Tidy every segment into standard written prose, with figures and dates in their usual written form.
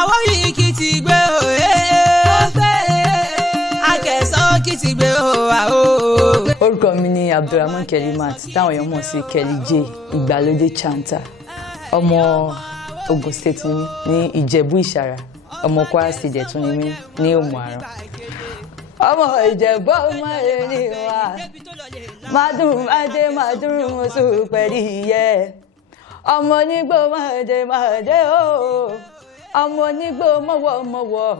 àwọn yìí kì í ti gbé o akẹ́sàn kì í ti gbé o. Orúkọ mi ni Abdulrahman Kelimat táwọn èèyàn mọ̀ sí Kelly J ìgbàlódé chanter ọmọ Ogun State ní Ìjẹ̀bú Ìṣàrà ọmọ Kwara State tún ni mí ní Òmù-àrán. Ọmọ Ìjẹ̀bú ọmọ ẹni wa mádùn adé mádùn oṣù pẹ̀lú ìyẹ́ ọmọ onígbò mọ̀dé o ọmọ onígbò mọ̀wọ̀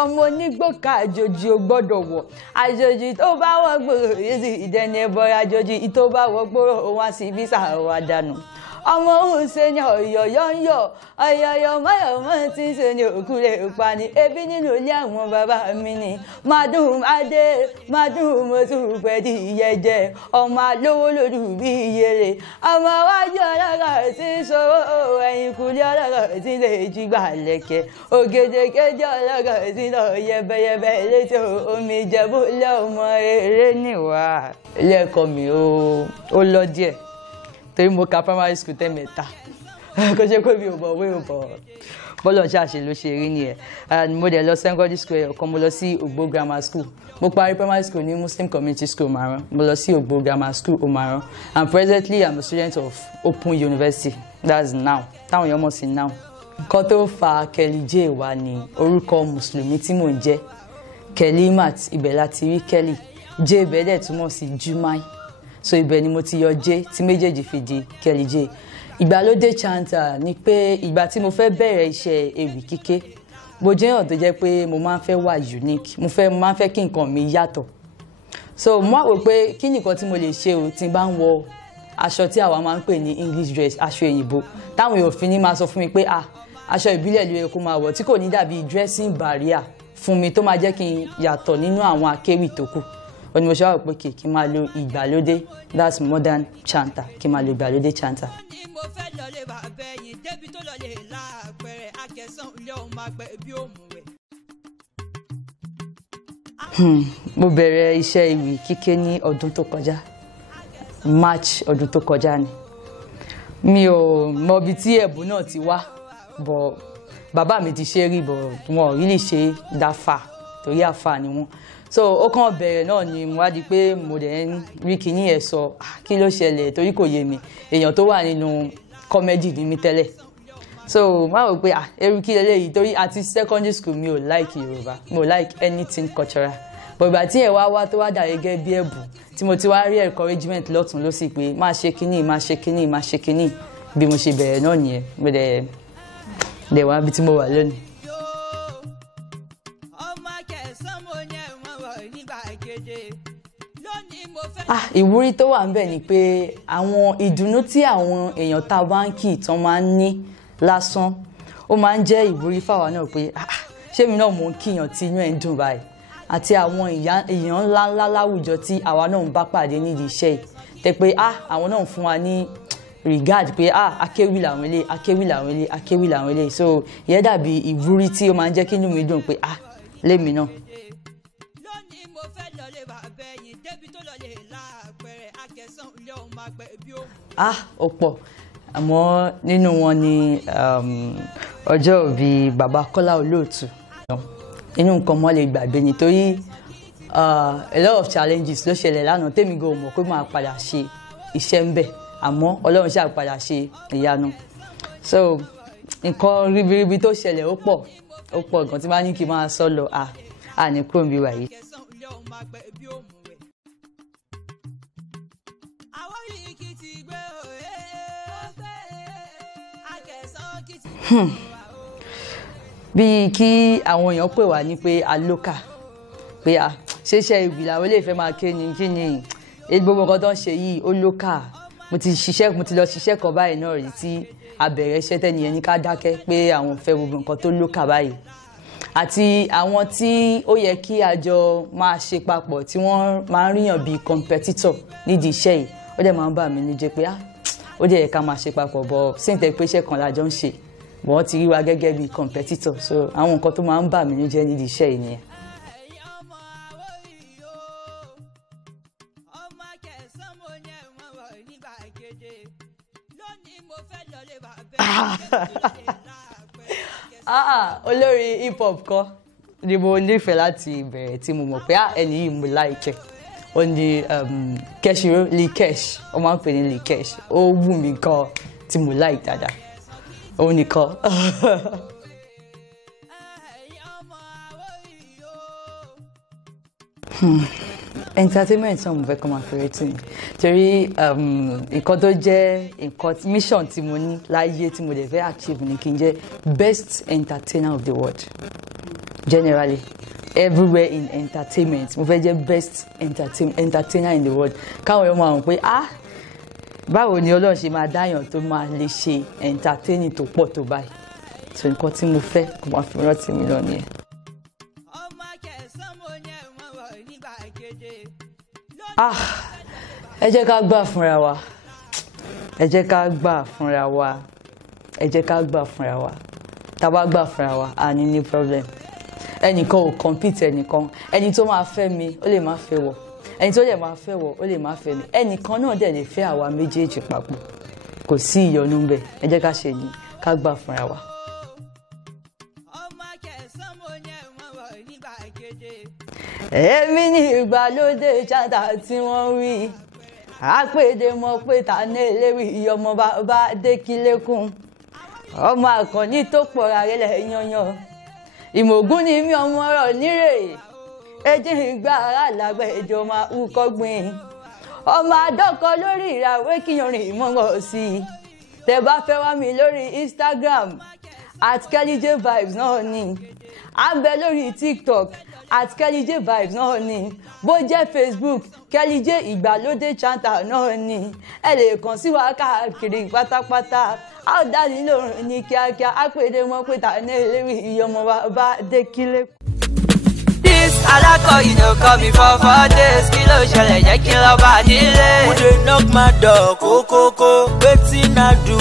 ọmọ onígbò ká àjòjì ò gbọ́dọ̀ wọ̀ àjòjì tó bá wọ́ gbòòrò yìí sì ìdẹni ẹbọ àjòjì tó bá wọ́ gbòòrò wá sí bí sàwọ́ dànù ọmọ òun ṣe ní ọ̀yọ̀yọ̀ mọ́yọ̀mọ́ tí ń ṣe ní òkú lè pa ni ebi nínú ilé àwọn bàbá mi ni mádùn adé mádùn mọ́tò pẹ̀lú ìyẹ́jẹ́ ọmọ alówó lòdù bí iyere ọmọ wájú ọlọ́rọ̀ tí ń ṣòwò ẹ̀yìn kùlé ọlọ́rọ̀ tí lè jí gbà lẹ̀kẹ̀ ògèdèkejì ọlọ́rọ̀ tí lọ yẹbẹyẹbẹ létí omi Ìjẹ̀bú lọ́mọ eré níwà. Ilé ẹ̀kọ́ mi ó lọ díẹ̀ torí mo ka primary school tẹ́mẹ̀ta kó ṣe kó mi ò bọ̀ wé ò bọ̀ bọ́lọ̀ ṣàṣe ló ṣe rí nìyẹn. Mo dẹ̀ lọ secondary school ọ̀kan mo lọ sí Ògbó grammar school mo parí primary school ní Muslim community school Òmù-àrán mo lọ sí Ògbó grammar school Òmù-àrán and presently I'm a student of Open University that's now táwọn èèyàn mọ̀ sí now. Nǹkan tó fa Kelly J wá ní orúkọ mùsùlùmí tí mò ń jẹ́ Kelimat ibẹ̀ láti rí Kelly J ibẹ̀ dẹ̀ túmọ̀ sí Jumai so ibẹ̀ ni mo ti yọ J tí méjèèjì fi di Kelly J. Ìgbàlódé chanter ni pé ìgbà tí mo fẹ́ bẹ̀rẹ̀ iṣẹ́ ewì kíké mo jẹ́ èèyàn tó jẹ́ pé mo máa ń fẹ́ wà unique mo máa ń fẹ́ kí nǹkan mi yàtọ̀ so mo wá wò pé kí nìkan tí mo lè ṣe o tí n bá ń wọ aṣọ tí àwa máa ń pè ní English dress aṣọ òyìnbó táwọn èèyàn fi ní máa sọ fún mi pé aṣọ ìbílẹ̀ ló yẹ kó máa wọ̀ tí kò ní dàbí dressing barrier fún mi tó máa jẹ́ kí n yàtọ̀ nínú àwọn akéwì tó kù ó ní mo ṣe wá pé kí n máa lo ìgbàlódé that's modern chanter kí n máa lo ìgbàlódé chanter. mo fẹ́ lọ lè bàbá ẹ̀yìn débi tó lọ lè láàpẹ̀rẹ̀ akẹ́sàn ilé ọmọ àgbẹ̀ bí òmùwẹ̀. Mo bẹ̀rẹ̀ iṣẹ́ ewì kíké ní ọdún tó kọjá March ọdún tó kọjá ni mi ò mọ ibi tí ẹ̀bùn náà ti wá bọ̀ bàbá mi ti ṣe rí bọ̀ wọn ò rí lè ṣe dáfà torí àfà ni wọn so ó kàn bẹ̀rẹ̀ náà ni mo wá di pé mo dẹ̀ ń rí kinní ẹ̀ sọ kí ló ṣẹlẹ̀ torí kò yé mi èèyàn tó wà nínú kọ́mẹ́dì ní mi tẹ́lẹ̀ so máa wò pé eru kí lélẹ́yìí torí àti secondary school mi ò like Yorùbá mi ò like anything cultural but ìgbà tí ẹ̀ wá tó wá dà gẹ́gẹ́ bí ẹ̀bùn tí mo ti wá rí encouragement lọ́tún ló sì pé máa ṣe kinní máa ṣe kinní máa ṣe kinní bí mo ṣe bẹ̀rẹ̀ náà nìyẹn mo dẹ̀ wá bí tí mo wà lónìí. Ìwúrí tó wà ńbẹ̀ ni pé àwọn ìdùnnú tí àwọn èèyàn tá a bá ń kì tán máa ń ní lásán ó máa ń jẹ́ ìwúrí fáwa náà pé ṣé mi náà mò ń kíyàn tí inú ẹ̀ ń dùn báyìí àti àwọn èèyàn ńláńlá láwùjọ tí àwa náà ń bá pàdé nídìí iṣẹ́ yìí tẹ́ pé àwọn náà ń fún wa ní regard pé akéwì làwọn eléyìí akéwì làwọn eléyìí akéwì làwọn eléyìí so ìyẹn dàbí ìwúrí tí ó máa ń jẹ́ kí inú mi dùn pé lémi náà. Ó pọ̀ àmọ́ nínú wọn ni ọjọ́ ìbí bàbá Kọ́lá Olóòtú inú nǹkan mọ́ lè gbàgbé nítorí a lot of challenges ló ṣẹlẹ̀ lánàá tèmi gan mọ̀ pé máa padà ṣe iṣẹ́ ń bẹ̀ àmọ́ Ọlọ́run ṣáà padà ṣe ìyanu so nǹkan ribiribi tó ṣẹlẹ̀ ó pọ̀ gan tí máa ní kí n máa sọ lọ ní kúrò níbí wáyé. Bí kí àwọn èèyàn pè wá ní pé alókà pé ṣeṣẹ́ ìwì làwọn ilé ìfẹ́ máa ké ni kí ni gbogbo nǹkan tó ń ṣe yìí ó lókà mo ti lọ ṣiṣẹ́ kan báyìí náà rí tí abẹ̀rẹ̀ iṣẹ́ tẹ́niyẹn ní ká dákẹ́ pé àwọn fẹ́ gbogbo nǹkan tó lókà báyìí àti àwọn tí ó yẹ kí àjọ máa ṣe papọ̀ tí wọ́n máa ń ríyàn bíi competitor nídìí iṣẹ́ yìí ó dẹ̀ máa ń bà mí ní jẹ́ pé ó dẹ̀ yẹ ká máa ṣe papọ̀ bọ̀ síntẹ́ pé iṣẹ́ kan lájọ ń ṣe wọ́n ti rí wa gẹ́gẹ́ bíi competitor so àwọn nǹkan tó máa ń bà mí ní jẹ́ nídìí iṣẹ́ yìí nìyẹn. olórí hip hop kan ni mo nífẹ̀ẹ́ láti ìbẹ̀rẹ̀ tí mo mọ̀ pé ẹni yìí mo like ó ní Keshiro Lee Kesh ó máa ń pè ní Lee Kesh ó wù mí gan tí mo like dáadáa òun nìkan. Entertainment náà mo fẹ́ kọ́ máa fẹ́rẹ́ tì mí torí nǹkan tó jẹ́ nǹkan mission tí mo ní láyé tí mo dẹ̀ fẹ́ achieve ni kí n jẹ́ best entertainer of the world generally everywhere in entertainment mo fẹ́ jẹ́ best entertainer in the world káwọn èèyàn máa hàn pé báwo ni Ọlọ́run ṣe máa dáyàn tó máa lè ṣe entertaining tó pọ̀ tó báyìí so nǹkan tí mo fẹ́ kó máa fi rántí mi lọ nìyẹn. Ẹ jẹ́ ká gbà fúnra wa ẹ jẹ́ ká gbà fúnra wa ẹ jẹ́ ká gbà fúnra wa tá a bá gbà fúnra wa a ní problem ẹnìkan ò compete ẹnìkan ẹni tó máa fẹ́ mi ó lè má fẹ́ wọ ẹni tó lè máa fẹ́ wọ ó lè má fẹ́ mi ẹnìkan náà dẹ̀ lè fẹ́ àwa méjèèjì papọ̀ kò sí ìyọnu ń bẹ ẹ jẹ́ ká ṣe ní ká gbà fúnra wa. Èmi ní ìgbàlódé chanta tí wọ́n wí àpèdè mọ̀ pé ta ní eléwì ọmọ bàbá dékìlẹ́kùn ọmọ àkànní tó pọ̀ra rẹ̀ lẹ̀ yanyan ìmọ̀gún ni mí ọmọ ọ̀rọ̀ nírè ẹjẹ́ ìgbà ara làgbẹ̀jọ máa ń kọ́gbìn ọmọ àdọ́kọ lórí ìràwé kíyanrìn ìmọ̀ngàn sí i tẹ́ bá fẹ́ wá mi lórí Instagram @KellyJVibes náà ni à ń bẹ lórí TikTok @KellyJVibes náà ni bó jẹ́ Facebook KellyJ ìgbàlódé chanta náà ni ẹ lè kàn sí wa káàkiri pátápátá a ó dá ní lóhùn ní kíákíá àpèdè mọ́ pé ta ní eléwì ìyọmọ bàbá dékìlẹ̀. This alakọ you no call me for 4 days kí ló ṣẹlẹ̀ jẹ́ kí lọ bá nílé. Who dey knock my door kókókó wetin I do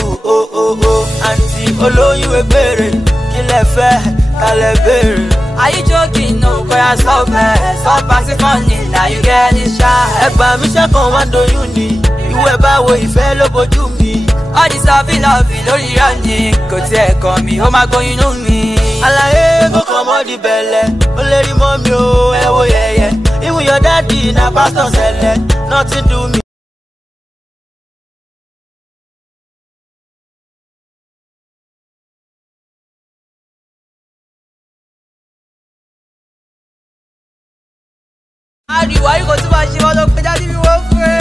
àǹtí olóyún ebèrè kí lẹ fẹ́ kálẹ̀ béèrè. Are you joking? No, boy, I stop it. Stop passing funny, now you get it shy. Ẹgbà mi ṣẹ́kàn wá doyún ni, ìwé báwo ìfẹ́ ló bojú mi. All this love lórí running, kò tiẹ̀ kàn mí, ó máa gbóyún inú mi. Àlàyé kò kàn mọ́ di bẹ̀lẹ̀, ó lè rí mọ́ mi o, ẹ wo yẹ̀yẹ̀. Even your daddy na pastor sẹ̀lẹ̀, nothing do me. Àríwá yìí kò tún máa ṣe wọn lọ pé jáde bí wọ́n fẹ́.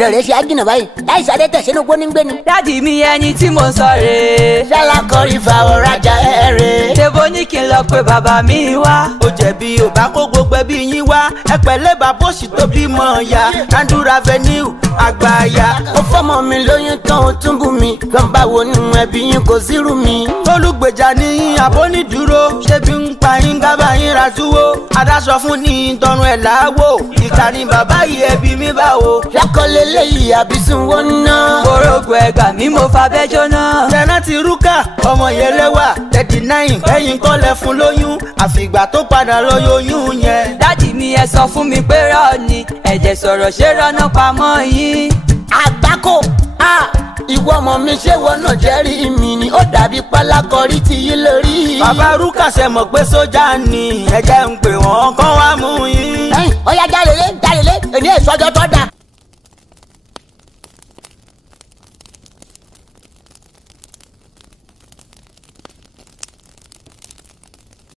Rẹ̀rẹ̀ ṣe àjìnà báyìí láì sáré tẹ̀sí inú gbónígbé ni. Dádì mi ẹni tí mo sọ rèé. Ṣálá kọrí fa ọ̀rajà ẹ̀rẹ̀. Ṣèbó ní kí n lọ pé bàbá mi wá. Ó jẹ̀bi ò bá kó gbogbo ẹbí yín wá. Ẹ pẹ̀lẹ́ bàbá òṣì tó bímọ ya. Andrew Avenue àgbáyà. Ó fọ́mọ mi lóyún tán ó tún bù mí. Gbọ̀nba wo nínú ẹbí yín kò sírù mi. Olùgbèjà ní àbónídúró. Ṣé bí ń pa yín gábà yín ra túwó? Adáṣọ fún ní tọrùn ẹ̀ láwò. Ìkà ni bàbá yìí ẹbí mi báwo. Lákọ̀ọ́lẹ̀ léyìí àbísùn wọn náà. Orógbó ẹgbà mi mo fa bẹ́jọ́ náà. Tẹ̀nà ti rúkà ọmọ yẹn lẹ́wà 39 ẹ̀yìn kọ́lẹ̀ fún lóyún. Àfìgbà tó padà lọ yóyún yẹn. Dádì mi ẹ sọ fún mi pé rọ́ọ̀ ni ẹ̀jẹ̀ sọ̀rọ̀ ṣé rọ́nà pamọ́ yín. Àgbákò ìwọ ọmọ mi ṣé wọn náà jẹ́rìí mi ni ó dàbí pálákọrí ti yí lórí. Bàbá rúkà ṣe mọ̀ pé sójà ni ẹ̀jẹ̀ ń pè wọ́n kán